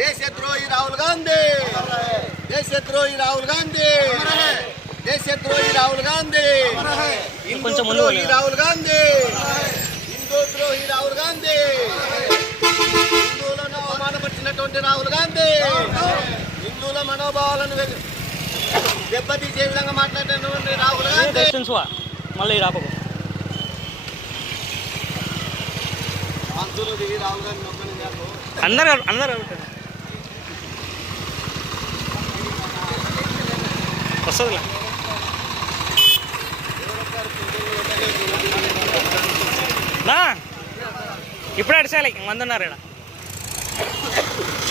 దేశద్రోహి రాహుల్ గాంధీ. దేశద్రోహి రాహుల్ గాంధీ. దేశద్రోహి రాహుల్ గాంధీ. హిందూ కొంచెం ముందు ద్రోహి వెళ్ళండి. రాహుల్ గాంధీ. హిందూ ద్రోహి రాహుల్ గాంధీ. హిందువులను అవమానపరిచినటువంటి రాహుల్ గాంధీ. హిందువుల మనోభావాలను దెబ్బతీసే విధంగా మాట్లాడినటువంటి రాహుల్ గాంధీ. మళ్ళీ పంతులు దిగి రాహుల్ గాంధీ అందరు అందరు వస్తుందిలే నా ఇప్పుడు అడిచాలి మంది ఉన్నారు ఇక్కడ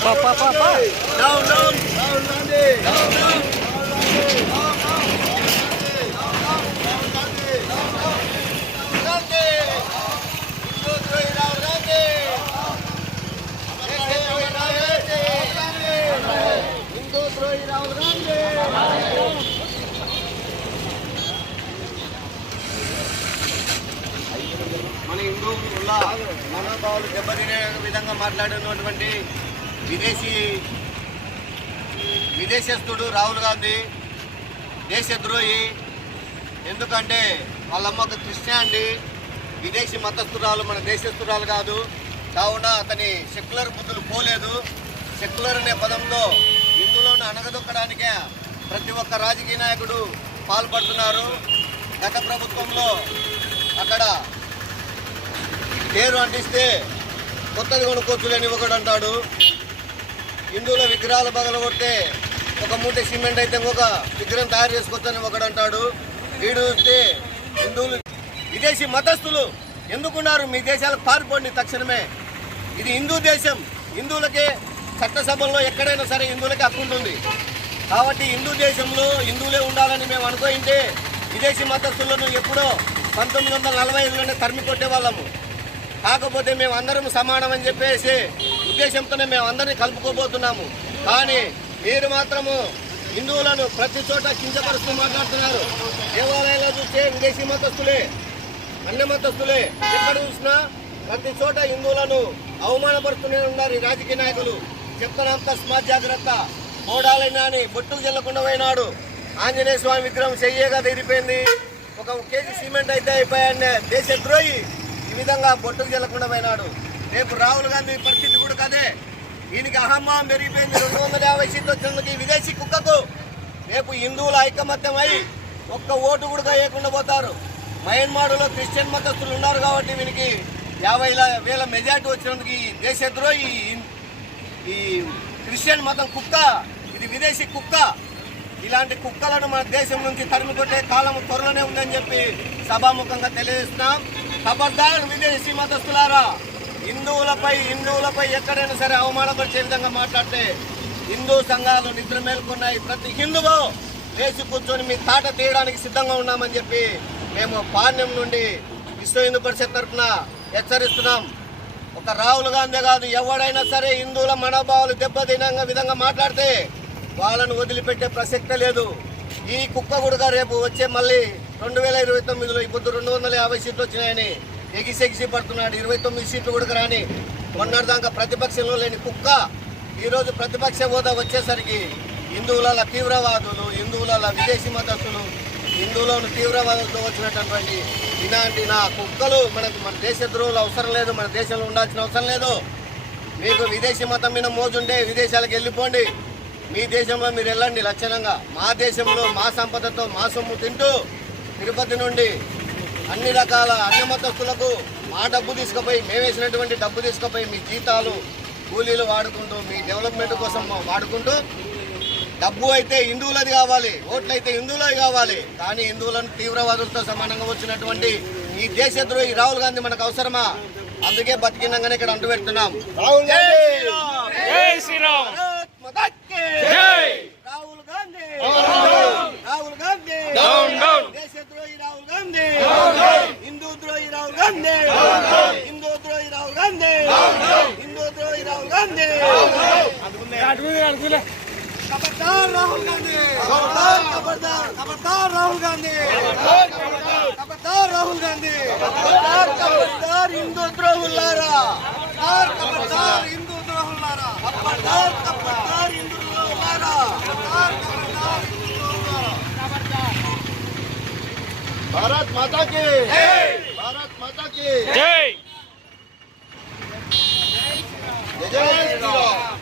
పా, పా, పా, పా. Down down Rahul Gandhi down down Hindu ద్రోహి రాహుల్ గాంధీ మన హిందువుల మనోభావాలు దెబ్బతినే విధంగా మాట్లాడినటువంటి విదేశీ విదేశస్తుడు రాహుల్ గాంధీ దేశద్రోహి. ఎందుకంటే వాళ్ళమ్మ ఒక క్రిస్టియానిటీ విదేశీ మతస్థురాలు మన దేశస్థురాలు కాదు. కావున అతని సెక్యులర్ బుద్ధులు పోలేదు. సెక్యులర్ అనే పదంలో హిందువులను అణగదొక్కడానికే ప్రతి ఒక్క రాజకీయ నాయకుడు పాల్పడుతున్నారు. గత ప్రభుత్వంలో అక్కడ పేరు అంటిస్తే కొత్తది కొనుక్కోవచ్చులేని ఒకడు అంటాడు. హిందువుల విగ్రహాలు పగలగొడితే ఒక మూట సిమెంట్ అయితే ఇంకొక విగ్రహం తయారు చేసుకోవచ్చని ఒకడు అంటాడు. వీడు చూస్తే హిందువులు విదేశీ మతస్థులు ఎందుకున్నారు? మీ దేశాలకు పారిపోండి తక్షణమే. ఇది హిందూ దేశం. హిందువులకే చట్టసభల్లో ఎక్కడైనా సరే హిందువులకే హక్కు ఉంటుంది. కాబట్టి హిందూ దేశంలో హిందువులే ఉండాలని మేము అనుకోయింటే విదేశీ మతస్థులను ఎప్పుడో పంతొమ్మిది వందల నలభై ఐదులోనే తరిమి కొట్టేవాళ్ళము. కాకపోతే మేము అందరం సమానం అని చెప్పేసి ఉద్దేశంతోనే మేము అందరినీ కలుపుకోబోతున్నాము. కానీ మీరు మాత్రము హిందువులను ప్రతి చోట కించపరుస్తూ మాట్లాడుతున్నారు. దేవాలయాల్లో చూస్తే విదేశీ మతస్థులే అన్ని మతస్థులే. ఎక్కడ చూసినా ప్రతి చోట హిందువులను అవమానపరుస్తూనే ఉన్నారు ఈ రాజకీయ నాయకులు. చెప్తానంత స్మార్ట్ జాగ్రత్త. మోడాలైనా అని బొట్టుకు చెల్లకుండా పోయినాడు. ఆంజనేయ స్వామి విగ్రహం చెయ్యేగా తిరిగిపోయింది ఒక కేజీ సిమెంట్ అయితే అయిపోయాడు దేశద్రోహి. ఈ విధంగా బొట్టుకు చెల్లకుండా పోయినాడు. రేపు రాహుల్ గాంధీ పరిస్థితి కూడా కదే. దీనికి అహమ్మాం పెరిగిపోయింది. రెండు వందల యాభై సీట్లు వచ్చినందుకు విదేశీ కుక్కకు రేపు హిందువుల ఐకమత్యం అయి ఒక్క ఓటు కూడా వేయకుండా పోతారు. మయన్మాడులో క్రిస్టియన్ మతస్థులు ఉన్నారు కాబట్టి వీనికి యాభై వేల మెజార్టీ వచ్చినందుకు ఈ దేశద్రోహి ఈ- ఈ క్రిస్టియన్ మతం కుక్క ఇది విదేశీ కుక్క. ఇలాంటి కుక్కలను మన దేశం నుంచి తరిమి కొట్టే కాలం త్వరలోనే ఉందని చెప్పి సభాముఖంగా తెలియజేస్తున్నాం. ఖబర్దార్ విదేశీ మతస్థులారా హిందువులపై హిందువులపై ఎక్కడైనా సరే అవమానపరిచే విధంగా మాట్లాడితే హిందూ సంఘాలు నిద్ర మేల్కొన్నాయి. ప్రతి హిందువు లేచి కూర్చొని మీ తాట తీయడానికి సిద్ధంగా ఉన్నామని చెప్పి మేము పాణ్యం నుండి విశ్వ హిందూ పరిషత్ తరఫున హెచ్చరిస్తున్నాం. ఒక రాహుల్ గాంధీ కాదు ఎవడైనా సరే హిందువుల మనోభావాలు దెబ్బతిన విధంగా మాట్లాడితే వాళ్ళను వదిలిపెట్టే ప్రసక్తే లేదు. ఈ కుక్క గుడగా రేపు వచ్చే మళ్ళీ రెండు వేల ఇరవై తొమ్మిదిలో ఇప్పుడు రెండు వందల యాభై సీట్లు వచ్చినాయని ఎగిసి ఎగిసి పడుతున్నాడు. ఇరవై తొమ్మిది సీట్లు కూడా రాని మొన్నటిదాకా ప్రతిపక్షంలో లేని కుక్క ఈరోజు ప్రతిపక్ష హోదా వచ్చేసరికి హిందువుల తీవ్రవాదులు హిందువుల విదేశీ మతస్థులు హిందువులను తీవ్రవాదులతో వచ్చినటువంటి ఇలాంటి నా కుక్కలు మనకు మన దేశ ద్రోహులు అవసరం లేదు మన దేశంలో ఉండాల్సిన అవసరం లేదు. మీకు విదేశీ మతం మీద మోజుంటే విదేశాలకు వెళ్ళిపోండి. మీ దేశంలో మీరు వెళ్ళండి లక్షణంగా. మా దేశంలో మా సంపదతో మా సొమ్ము తింటూ తిరుపతి నుండి అన్ని రకాల అన్ని మతస్థులకు మా డబ్బు తీసుకుపోయి మేము వేసినటువంటి డబ్బు తీసుకుపోయి మీ జీతాలు కూలీలు వాడుకుంటూ మీ డెవలప్మెంట్ కోసం వాడుకుంటూ డబ్బు అయితే హిందువులది కావాలి ఓట్లు అయితే హిందువులది కావాలి. కానీ హిందువులను తీవ్రవాదులతో సమానంగా వచ్చినటువంటి ఈ దేశద్రోహి రాహుల్ గాంధీ మనకు అవసరమా? అందుకే బతికినంగానే ఇక్కడ అంటు పెడుతున్నాం. రాహుల్ గాంధీ జై శ్రీరామ్ భారత్ మాతా కీ జై రాహుల్ గాంధీ రాహుల్ గాంధీ డౌన్ డౌన్ దేశద్రోహి రాహుల్ గాంధీ. హిందూ ద్రోహి రాహుల్ గాంధీ. హిందూ ద్రోహి రాహుల్ గాంధీ. హిందూ ద్రోహి రాహుల్ గాంధీ. ఖబర్దార్ రాహుల్ గాంధీ. ఖబర్దార్ ఖబర్దార్ ఖబర్దార్ రాహుల్ గాంధీ. ఖబర్దార్ రాహుల్ గాంధీ. ఖబర్దార్ ఖబర్దార్ హిందూ ద్రోహుల్లారా. ఖబర్దార్ ఖబర్దార్ హిందూ ద్రోహుల్లారా. ఖబర్దార్ ఖబర్దార్ भारत माता के। भारत माता के। जय। जय श्री राम।